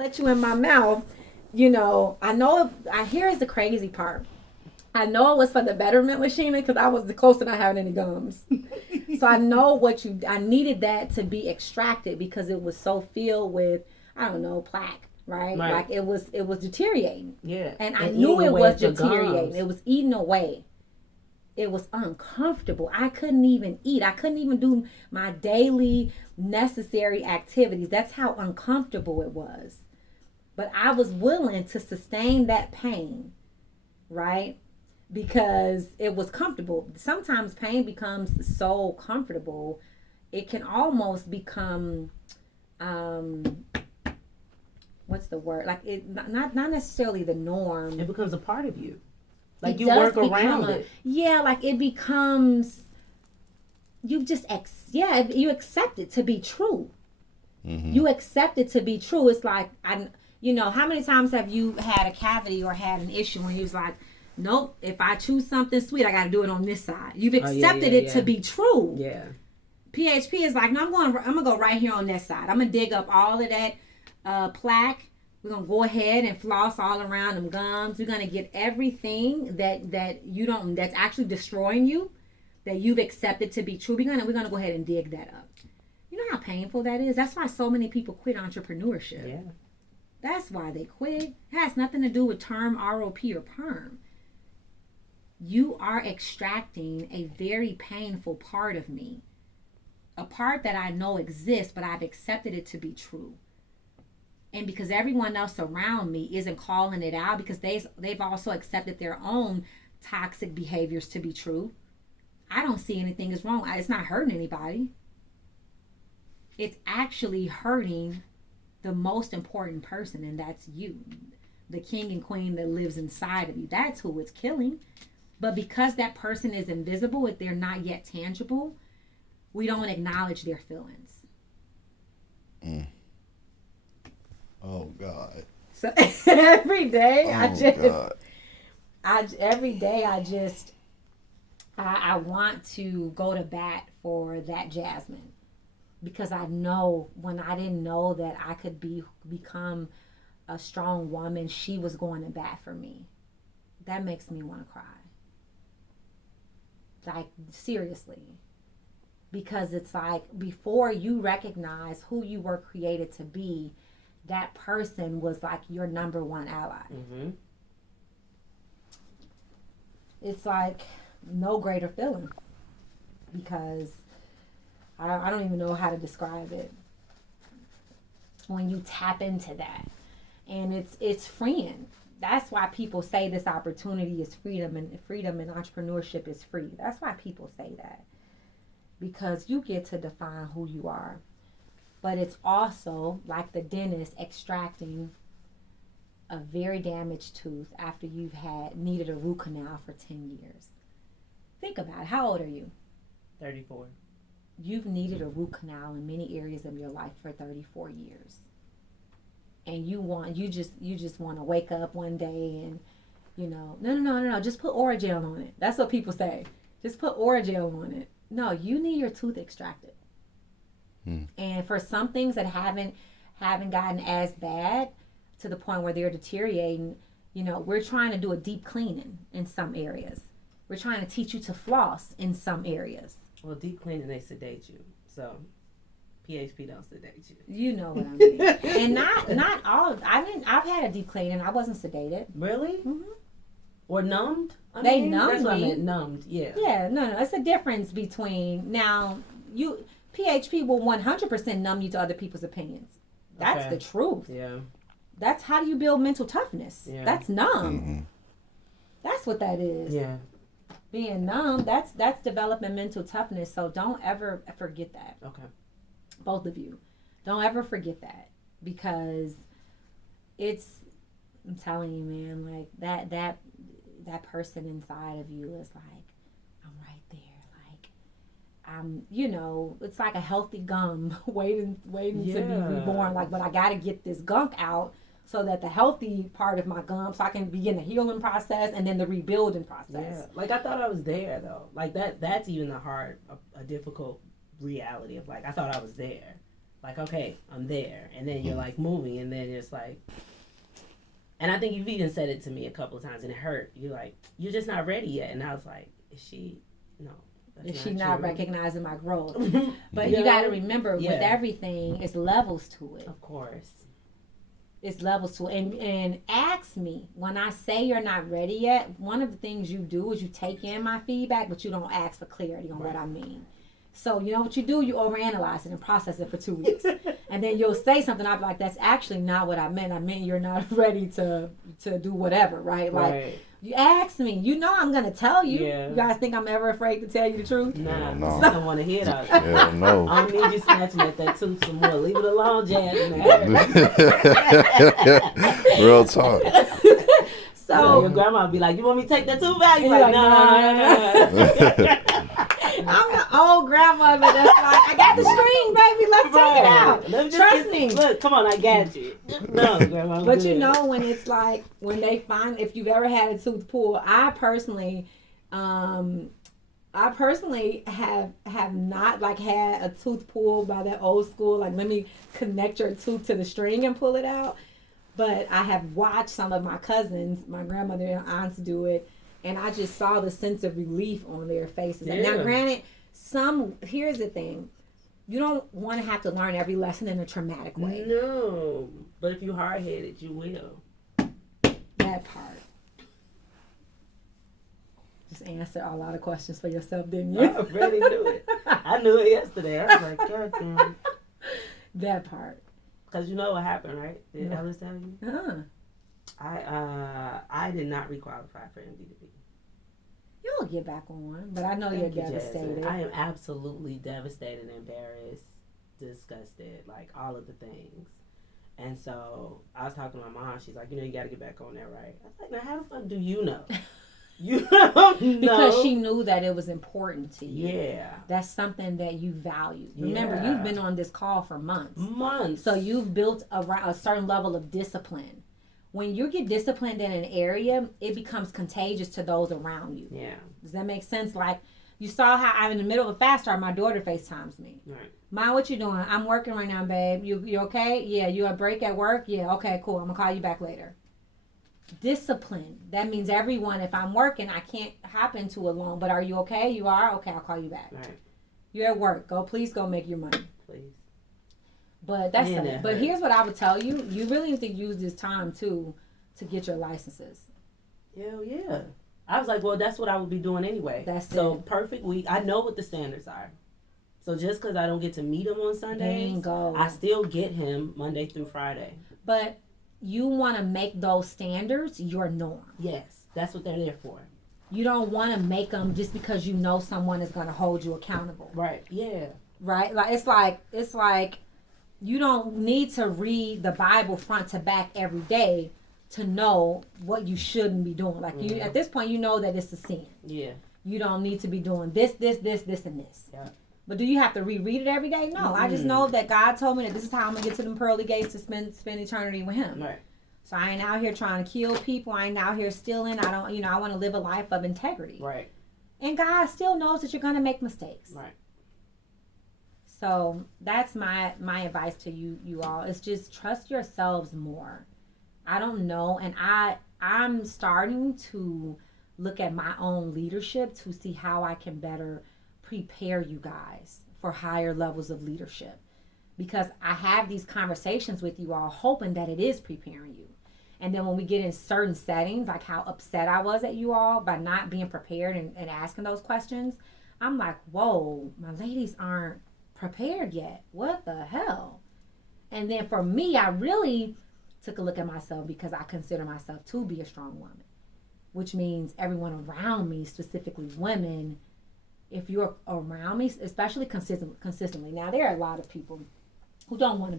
Let you in my mouth. I know. Here's the crazy part. I know it was for the betterment, Lashina, because I was the close to not having any gums. So I know I needed that to be extracted because it was so filled with, I don't know, plaque, right? Like it was deteriorating. Yeah. And I knew it was deteriorating. It was eating away. It was uncomfortable. I couldn't even eat. I couldn't even do my daily necessary activities. That's how uncomfortable it was. But I was willing to sustain that pain, right? Because it was comfortable. Sometimes pain becomes so comfortable, it can almost become, um, what's the word? Like it, not necessarily the norm. It becomes a part of you. Like you work around it. Yeah, like it becomes. You just you accept it to be true. Mm-hmm. You accept it to be true. It's like how many times have you had a cavity or had an issue when you was like, nope, if I choose something sweet, I got to do it on this side. You've accepted it to be true. Yeah. PHP is like, no, I'm gonna go right here on this side. I'm gonna dig up all of that plaque. We're gonna go ahead and floss all around them gums. We're gonna get everything that's actually destroying you, that you've accepted to be true. We're gonna go ahead and dig that up. You know how painful that is? That's why so many people quit entrepreneurship. Yeah. That's why they quit. It has nothing to do with term ROP or perm. You are extracting a very painful part of me. A part that I know exists, but I've accepted it to be true. And because everyone else around me isn't calling it out, because they've also accepted their own toxic behaviors to be true, I don't see anything is wrong. It's not hurting anybody. It's actually hurting the most important person, and that's you, the king and queen that lives inside of you. That's who it's killing. But because that person is invisible, if they're not yet tangible, we don't acknowledge their feelings. Mm. Oh God. So every day I want to go to bat for that Jasmine, because I know when I didn't know that I could become a strong woman, she was going to bat for me. That makes me want to cry. Like, seriously. Because it's like, before you recognize who you were created to be, that person was like your number one ally. Mm-hmm. It's like no greater feeling, because I don't even know how to describe it. When you tap into that, and it's freeing. That's why people say this opportunity is freedom, and entrepreneurship is free. That's why people say that, because you get to define who you are. But it's also like the dentist extracting a very damaged tooth after you've needed a root canal for 10 years. Think about it. How old are you? 34. You've needed a root canal in many areas of your life for 34 years. And you just want to wake up one day and, no, just put Orajel on it. That's what people say. Just put Orajel on it. No, you need your tooth extracted. And for some things that haven't gotten as bad to the point where they're deteriorating, we're trying to do a deep cleaning in some areas. We're trying to teach you to floss in some areas. Well, deep cleaning, they sedate you. So PHP don't sedate you. You know what I mean. And not all. I've had a deep cleaning. I wasn't sedated. Really? Mm-hmm. Or numbed? They numbed That's me. what I meant. Numbed. Yeah. Yeah. No. It's a difference between PHP will 100% numb you to other people's opinions. That's the truth. Yeah. That's how do you build mental toughness. Yeah. That's numb. Mm-hmm. That's what that is. Yeah. Being numb, that's developing mental toughness. So don't ever forget that. Okay. Both of you. Don't ever forget that, because I'm telling you, man, like that person inside of you is like, I'm right there. It's like a healthy gum waiting to be reborn. Like, but I got to get this gunk out so that the healthy part of my gum, so I can begin the healing process and then the rebuilding process. Yeah. Like, I thought I was there, though. Like, that's even a difficult reality of, like, I thought I was there. Like, okay, I'm there. And then you're like moving, and then it's like, and I think you've even said it to me a couple of times, and it hurt. You're like, you're just not ready yet. And I was like, is she? No. Is she not recognizing my growth? But You you know? got to remember, Yeah. with everything, it's levels to it. Of course. It's levels to it. And ask me, when I say you're not ready yet, one of the things you do is you take in my feedback, but you don't ask for clarity on what I mean. So you know what you do? You overanalyze it and process it for 2 weeks. And then you'll say something, I'll be like, that's actually not what I meant. I meant you're not ready to do whatever, right? Like, you ask me. You know I'm going to tell you. Yeah. You guys think I'm ever afraid to tell you the truth? Nah, No. I don't want to hear that. Yeah, no. I don't need you snatching at that tooth some more. Leave it alone, Jasmine. Real talk. So your grandma be like, you want me to take that tooth back? You You're like, like, no. I'm the old grandmother that's like, I got the string, baby. Let's take it out. Let just Trust me. Look, come on, I got you. No, grandma. I'm But good. you know, when it's like, when they find, if you've ever had a tooth pulled, I personally have not like had a tooth pulled by that old school, like let me connect your tooth to the string and pull it out. But I have watched some of my cousins, my grandmother and aunts do it, and I just saw the sense of relief on their faces. Yeah. Now, granted, here's the thing. You don't want to have to learn every lesson in a traumatic way. No, but if you're hard-headed, you will. That part. Just answered a lot of questions for yourself, didn't I you? already knew it. I knew it yesterday. I was like, God damn. That part. Because you know what happened, right? Did No. Ellis tell you? I did not requalify for MDDB. You'll get back on, but I know Thank you're you, devastated. Jasmine. I am absolutely devastated, embarrassed, disgusted, like all of the things. And so I was talking to my mom. She's like, you know, you got to get back on there, right? I was like, now how the fuck do you know? You don't know. Because she knew that it was important to you. Yeah. That's something that you value. Remember, Yeah. you've been on this call for months. So you've built a certain level of discipline. When you get disciplined in an area, it becomes contagious to those around you. Yeah. Does that make sense? Like, you saw how I'm in the middle of a fast start, my daughter FaceTimes me. Right. Ma, what you doing? I'm working right now, babe. You okay? Yeah. You a break at work? Yeah. Okay, cool. I'm going to call you back later. Discipline. That means everyone, if I'm working, I can't hop into a loan. But are you okay? You are? Okay, I'll call you back. Right. You're at work. Please go make your money. Please. But that's Man, it. that But hurt. here's what I would tell you. You really need to use this time, too, to get your licenses. Hell yeah. I was like, well, that's what I would be doing anyway. So perfect week. I know what the standards are. So just because I don't get to meet him on Sundays, Bingo. I still get him Monday through Friday. But you want to make those standards your norm. Yes, that's what they're there for. You don't want to make them just because you know someone is going to hold you accountable. Right. Yeah. Right? Like it's like you don't need to read the Bible front to back every day to know what you shouldn't be doing. Like you at this point, you know that it's a sin. Yeah. You don't need to be doing this, and this. Yeah. But do you have to reread it every day? No. I just know that God told me that this is how I'm gonna get to them pearly gates to spend eternity with Him. Right. So I ain't out here trying to kill people. I ain't out here stealing. I don't. I want to live a life of integrity. Right. And God still knows that you're gonna make mistakes. Right. So that's my advice to you all. Is just trust yourselves more. I don't know, and I'm starting to look at my own leadership to see how I can better prepare you guys for higher levels of leadership, because I have these conversations with you all hoping that it is preparing you. And then when we get in certain settings, like how upset I was at you all by not being prepared and asking those questions, I'm like, whoa, my ladies aren't prepared yet. What the hell? And then for me, I really took a look at myself, because I consider myself to be a strong woman, which means everyone around me, specifically women, if you're around me, especially consistently. Now, there are a lot of people who don't want to